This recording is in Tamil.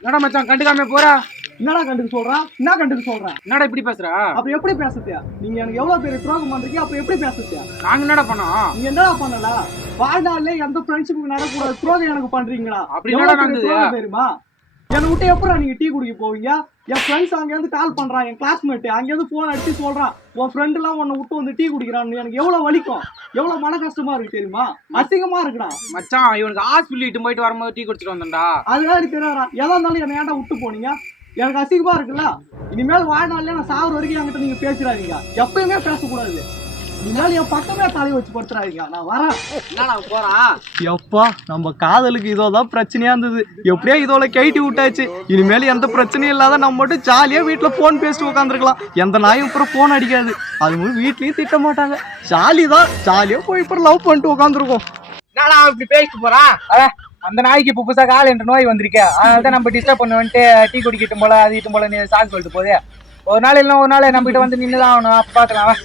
என்னடா மச்சான் கண்டுக்காம போறா? என்னடா கண்டுக்க சொல்றான்? என்ன கண்டுக்க சொல்றேன்? என்னடா இப்படி பேசுறா? அப்ப எப்படி பேசுறியா? நீங்க எனக்கு எவ்வளவு பெரிய துரோகம் பண்றீங்க, அப்ப எப்படி பேசுறியா? நாங்க என்னடா பண்ணோம்? நீங்க என்னடா பண்ணல? வாழ்நாள்ல எந்த ஃப்ரெண்ட்ஷிப்புக்கு நடக்கூடாது துரோகம் எனக்கு பண்றீங்களா? அப்படி என்னடா நடந்தது தெரியுமா? என்னை விட்டு எப்படா நீங்க டீ குடிக்க போவீங்க? என் ஃப்ரெண்ட்ஸ் அங்கேருந்து கால் பண்றான், என் கிளாஸ்மேட் அங்கேருந்து போன் அடிச்சு சொல்றான், உன் ஃப்ரெண்ட் எல்லாம் உன்னை விட்டு வந்து டீ குடிக்கிறான்னு. எனக்கு எவ்வளவு வலிக்கும், எவ்வளவு மன கஷ்டமா இருக்கு தெரியுமா? அசிங்கமா இருக்குடா மச்சான். இவனுக்கு ஹாஸ்பிட்டல் போயிட்டு வரும்போது டீ குடிச்சிட்டு வந்தேன்டா. அதுதான் எனக்கு தெரியாதா? எதா இருந்தாலும் என்ன ஏன்டா விட்டு போனீங்க? எனக்கு அசிங்கமா இருக்குல்ல. இனிமேல் வாழ்நாள்ல நான் சாகுற வரைக்கும் என்கிட்ட நீங்க பேசுறாதீங்க, எப்பயுமே பேசக்கூடாது. இனிமேல் என் பக்கமே தலை வச்சு படுத்துறாதீங்க. நான் வரேன். என்னடா போறான்? எப்பா நம்ம காதலுக்கு இதோதான் பிரச்சனையா இருந்தது, எப்படியா இதோட கைட்டி விட்டாச்சு. இனிமேல் எந்த பிரச்சனையும் இல்லாத நம்ம மட்டும் ஜாலியா வீட்டுல போன் பேசிட்டு உட்காந்துருக்கலாம். எந்த நாயும் அப்புறம் போன் அடிக்காது, அது மாதிரி வீட்லயும் திட்ட மாட்டாங்க. ஜாலிதான், ஜாலியா போய் இப்போ லவ் பண்ணிட்டு உட்காந்துருக்கோம். என்னடா இப்படி பேசிட்டு போறான்? அந்த நாய்க்கு இப்ப புதுசா கால் என்ற நோய் வந்திருக்கா, அதனால நம்ம டிஸ்டர்ப் பண்ண வந்துட்டு டீ குடிக்கிட்டும் போல அது இட்டும் போல நீ சாக்கு சொல்லிட்டு போதே. ஒரு நாள் இல்லைன்னா ஒரு நாள் நம்ம கிட்ட வந்து நின்றுதான் ஆகணும். அப்ப பாத்துக்கலாம்.